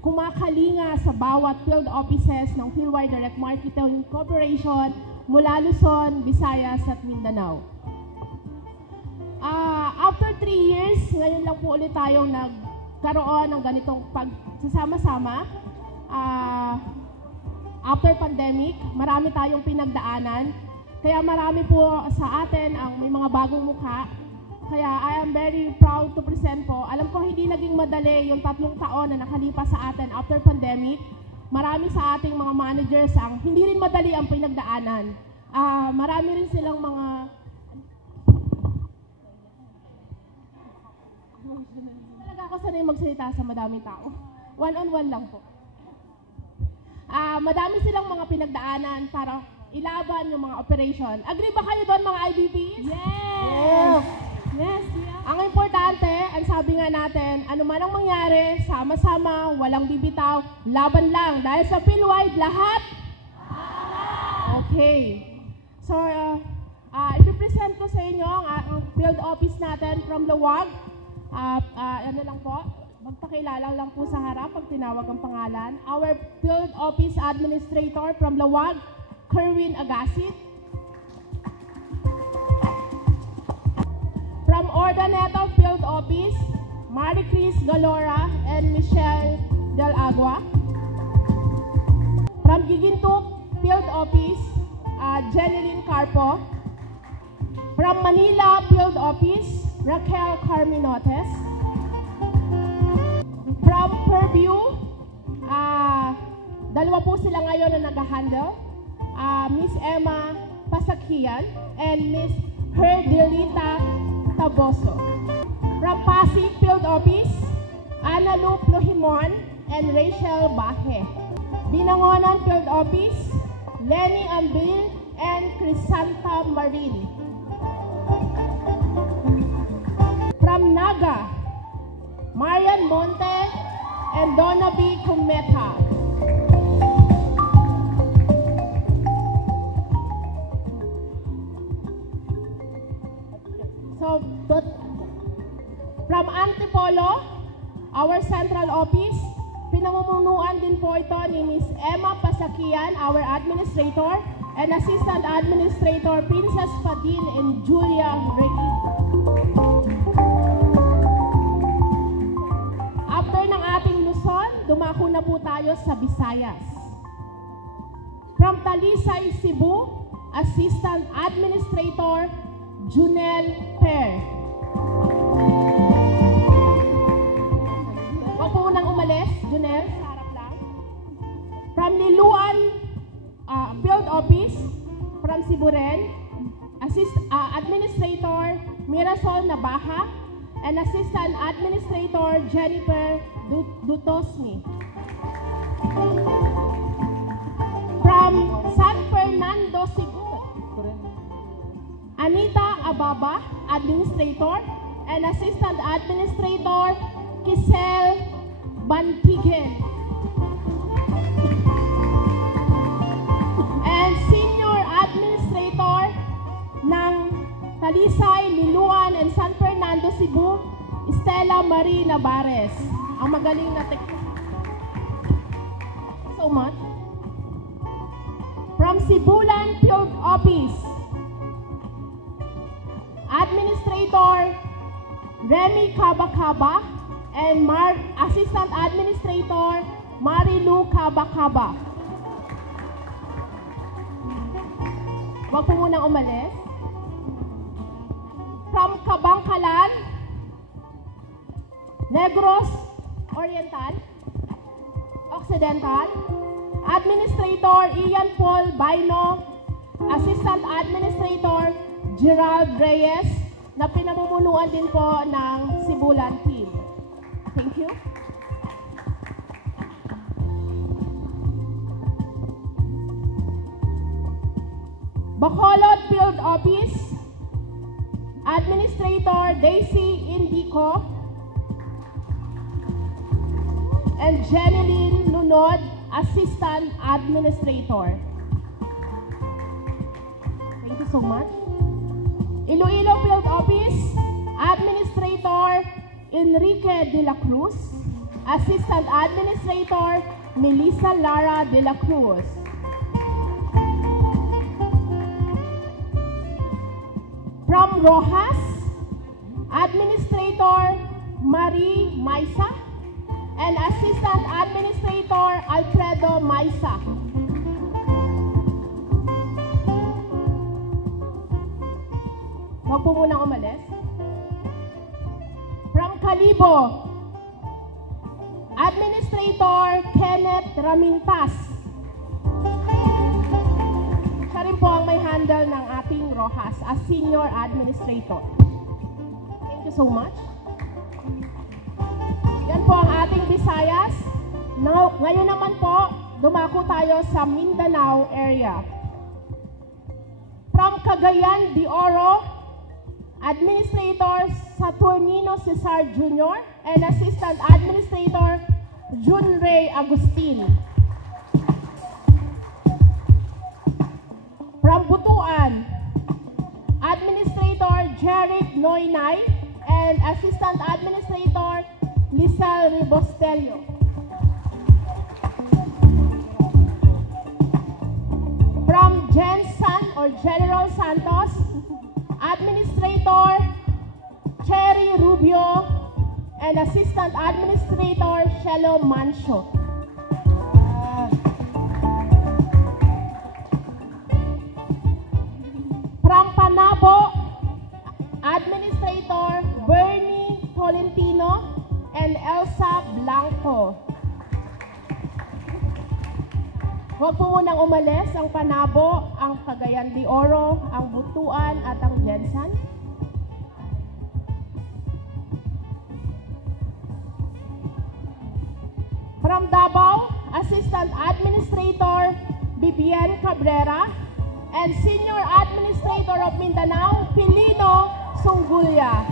kumakalinga sa bawat field offices ng PhilWire Direct Marketing Corporation mula Luzon, Visayas at Mindanao. After 3 years, ngayon lang po ulit tayong nagkaroon ng ganitong pagsasama-sama. After pandemic, marami tayong pinagdaanan. Kaya marami po sa atin ang may mga bagong mukha. Kaya I am very proud to present po. Alam ko hindi naging madali yung 3 taon na nakalipas sa atin after pandemic. Marami sa ating mga managers ang hindi rin madali ang pinagdaanan. Marami rin silang mga talaga ako sanay magsalita sa madaming tao. One-on-one lang po. Madami silang mga pinagdaanan para ilaban yung mga operation. Agree ba kayo doon mga IBPs? Yes! Yes, yeah. Ang importante, ang sabi nga natin, ano man ang mangyari, sama-sama, walang bibitaw, laban lang. Dahil sa PhilWire, lahat? Okay. So, ipipresent ko sa inyo ang field office natin from Lawag. Ano lang po, magpakilala lang po sa harap pag tinawag ang pangalan. Our field office administrator from Lawag, Kerwin Agasit. From Ordaneta Field Office, Marie Cris Galora and Michelle Del Agua. From Gigintuk Field Office, Jeneline Carpo. From Manila Field Office, Raquel Carminotes. From Purview, dalawa po sila ngayon na nag-handle. Miss Emma Pasakhian and Miss Herdelita Taboso. From Pasig Field Office, Ana Lu Plohimon and Rachel Bahe. Binangonan Field Office, Lenny Ambil and Crisanta Marin. From Naga, Marian Monte and Donaby Kumeta. So, from Antipolo, our central office, pinamumunuan din po ito ni Miss Emma Pasakhian, our administrator, and assistant administrator, Princess Padin and Julia Reid. After ng ating Luzon, dumako na po tayo sa Visayas. From Talisay, Cebu, assistant administrator, Junel Per. Huwag po munang umalis, Junel, sa harap lang. From Liluan Field Office, from Cebu rin, Administrator Mirasol Nabaha, and Assistant Administrator Jennifer Dutosmi. From San Fernando, Cebu, Anita Ababa, Administrator, and Assistant Administrator, Kisel Bantigen. And Senior Administrator ng Talisay, Liluan, and San Fernando, Cebu, Stella Marie Navarez. Ang magaling na so much. From Cebulan Field Office, Administrator Remy Kabakaba and Assistant Administrator Marilu Kabakaba. Huwag po munang umalis. From Kabangkalan, Negros Oriental, Occidental, Administrator Ian Paul Baino, Assistant Administrator Gerald Reyes, na pinamumunuan din po ng Cebulan team. Thank you. Bacolod Field Office, Administrator Daisy Indico, and Jeneline Lunod, Assistant Administrator. Thank you so much. Iloilo Field Office, Administrator Enrique de la Cruz, Assistant Administrator, Melissa Lara de la Cruz. From Rojas, Administrator, Marie Maisa, and Assistant Administrator, Alfredo Maisa. Huwag po munang umalis. From Calibo, Administrator Kenneth Ramintas. Siya rin po ang may handle ng ating Rojas as Senior Administrator. Thank you so much. Yan po ang ating Visayas. Ngayon naman po, dumako tayo sa Mindanao area. From Cagayan de Oro, Administrator Saturnino Cesar Jr. and Assistant Administrator Jun Ray Agustin. From Butuan, Administrator Jeric Noynay and Assistant Administrator Lisel Ribostelio. From Jensan or General Santos, Administrator Cherry Rubio and Assistant Administrator Shelo Mancho. From Panabo, Administrator Bernie Tolentino and Elsa Blanco. Huwag po munang umalis ang Panabo, ang Cagayan de Oro, ang Butuan at ang Jensan. From Davao, Assistant Administrator Vivian Cabrera and Senior Administrator of Mindanao, Pilino Sungulya.